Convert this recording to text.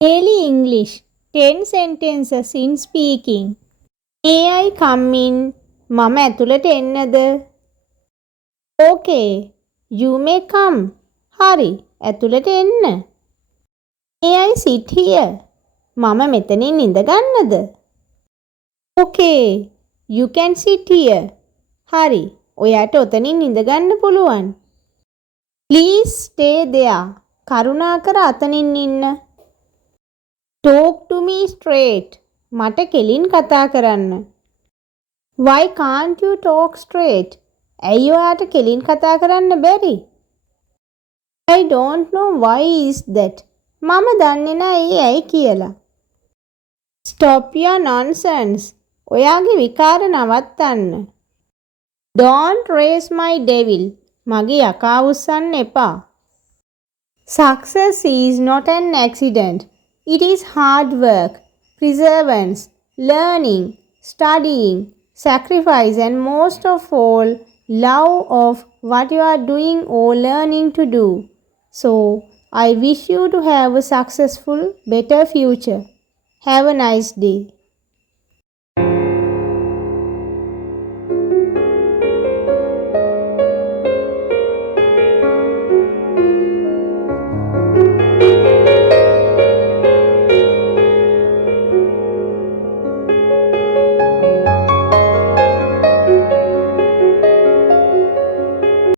Daily English 10 sentences in speaking. May I come in? මම ඇතුළට එන්නද? Okay, you may come. හරි, ඇතුළට එන්න. May I sit here? මම මෙතනින් ඉඳගන්නද? Okay, you can sit here. හරි, ඔයාට ඔතනින් ඉඳගන්න පුළුවන්. Please stay there. කරුණාකර අතනින් ඉන්න. Talk to me straight. මට කෙලින් කතා කරන්න. Why can't you talk straight? ඇයි ඔයාට කෙලින් කතා කරන්න බැරි? I don't know why is that. මම දන්නේ නැහැ ඇයි කියලා. Stop your nonsense. ඔයාගේ විකාර නවත්තන්න. Don't raise my devil. මගේ යකා උස්සන්න එපා. Success is not an accident. It is hard work, perseverance, learning, studying, sacrifice, and most of all, love of what you are doing or learning to do. So, I wish you to have a successful, better future. Have a nice day.